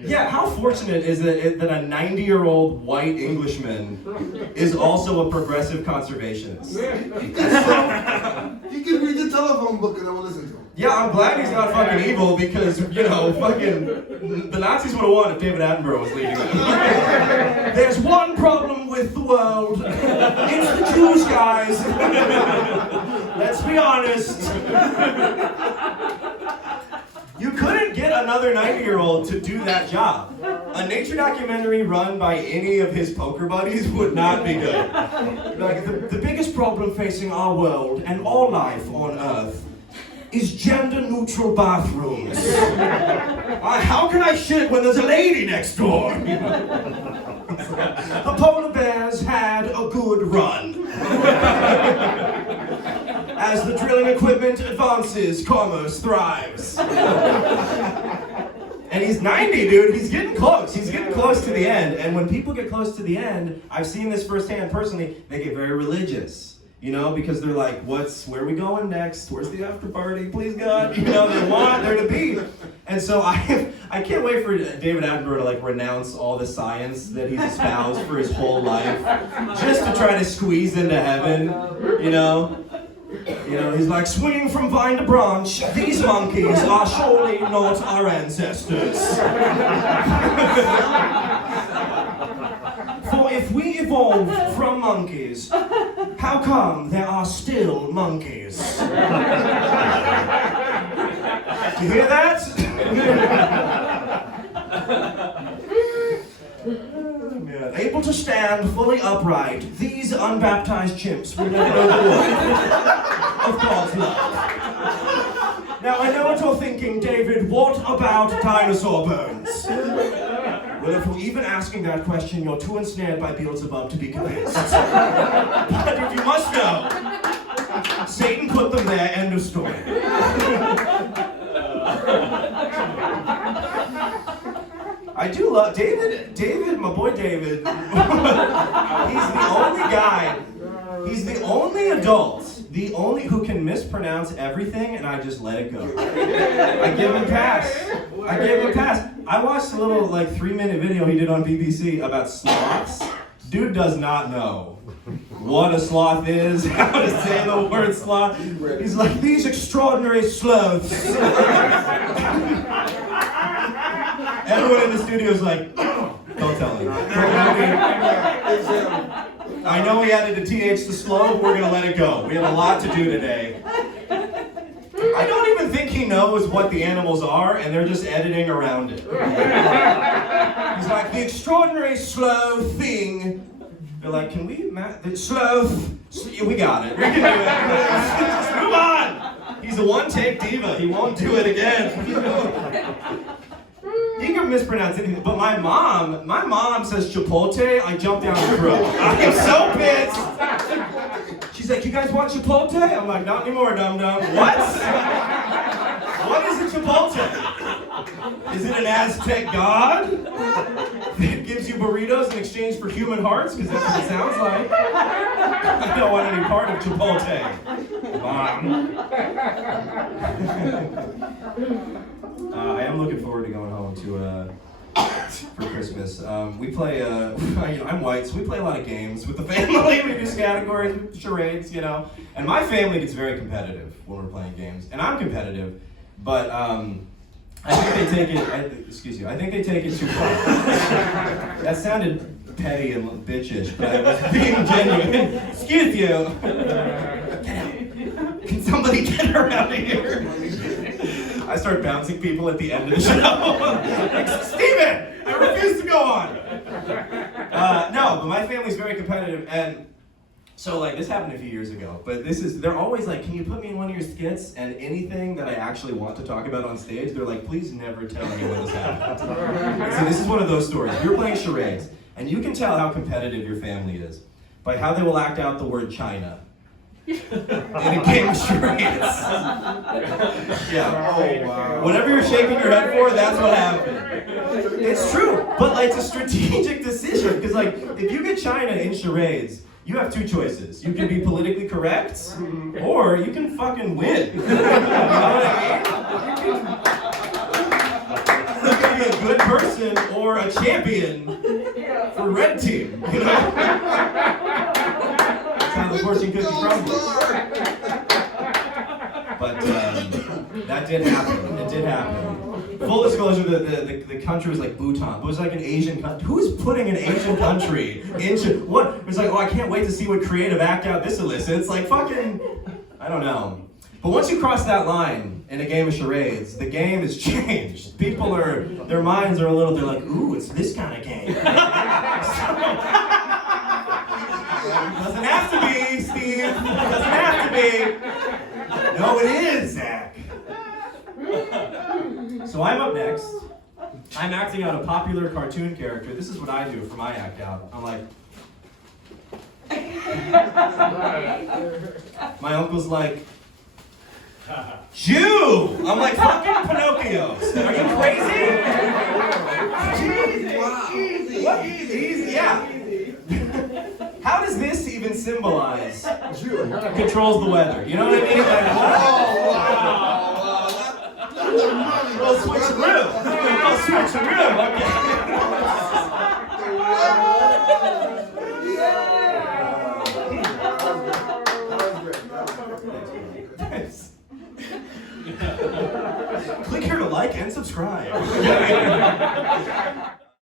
Yeah, how fortunate is it that a 90-year-old white Englishman is also a progressive conservationist? He can read the telephone book and I will listen to him. Yeah, I'm glad he's not fucking evil because, fucking, the Nazis would have won if David Attenborough was leading them. There's one problem with the world. It's the Jews, guys. Let's be honest. You couldn't get another 90-year-old to do that job. A nature documentary run by any of his poker buddies would not be good. Like, the biggest problem facing our world and all life on Earth is gender-neutral bathrooms. How can I shit when there's a lady next door? The polar bears had a good run. As the drilling equipment advances, commerce thrives. And he's 90, dude. He's getting close. He's getting close to the end. And when people get close to the end, I've seen this firsthand personally, they get very religious. You know, because they're like, where are we going next? Where's the after party? Please, God. You know, they want there to be. And so I can't wait for David Attenborough to like renounce all the science that he's espoused for his whole life, just to try to squeeze into heaven, you know? You know, he's like, swinging from vine to branch, these monkeys are surely not our ancestors. For if we evolved from monkeys, how come there are still monkeys? Do you hear that? Able to stand fully upright, these unbaptized chimps will never know the worth of God's love. Now I know what you're thinking, David, what about dinosaur bones? Well, if we're even asking that question, you're too ensnared by Beelzebub to be convinced. But if you must know, Satan put them there, end of story. I do love David, my boy David. He's the only guy, he's the only adult, who can mispronounce everything and I just let it go. I give him pass. I watched a little like 3-minute video he did on BBC about sloths. Dude does not know what a sloth is, how to say the word sloth. He's like, these extraordinary sloths. Everyone in the studio is like, don't tell him. I know he added a TH to slow, but we're going to let it go. We have a lot to do today. I don't even think he knows what the animals are, and they're just editing around it. He's like, the extraordinary slow thing. They're like, can we, the sloth, we got it. We can do it. Just move on. He's a one-take diva. He won't do it again. He can mispronounce anything, but my mom says Chipotle, I jump down the throat. I am so pissed. She's like, you guys want Chipotle? I'm like, not anymore, dum-dum. What? What is a Chipotle? Is it an Aztec god that gives you burritos in exchange for human hearts? Because that's what it sounds like. I don't want any part of Chipotle. Mom. I am looking forward to going home for Christmas. We play, I'm white, so we play a lot of games with the family. We do categories, charades, you know. And my family gets very competitive when we're playing games. And I'm competitive, but I think they take it, I think they take it too far. That sounded petty and bitchish, but I was being genuine. Excuse you. Get out. Can somebody get her out of here? I start bouncing people at the end of the show. Like, Steven, I refuse to go on. No, but my family's very competitive, and so like this happened a few years ago. But they're always like, can you put me in one of your skits? And anything that I actually want to talk about on stage, they're like, please never tell anyone this happened. So this is one of those stories. You're playing charades, and you can tell how competitive your family is by how they will act out the word China. In a game of charades. Yeah. Oh, wow. Whatever you're shaking your head for, that's what happened. It's true, but like, it's a strategic decision, because like, if you get China in charades, you have two choices. You can be politically correct, or you can fucking win. You know what I mean? You can be a good person, person or a champion for red team. You know? That's how the fortune cookie crumbles. But that did happen. It did happen. Full disclosure, the country was like Bhutan. It was like an Asian country. Who's putting an Asian country into what? It was like, oh, I can't wait to see what creative act out this elicits. Like fucking, I don't know. But once you cross that line in a game of charades, the game has changed. People are, their minds are a little, they're like, ooh, it's this kind of game. Doesn't have to be, Steve. Doesn't have to be. No, it is, Zach. So I'm up next. I'm acting out a popular cartoon character. This is what I do for my act out. I'm like, my uncle's like, Jew! I'm like, fucking Pinocchio. Are you crazy? Easy, easy, what? Easy, yeah. How does this even symbolize controls the weather? You know what I mean? Like, we'll switch through. We'll switch through. Okay. Click here to like and subscribe.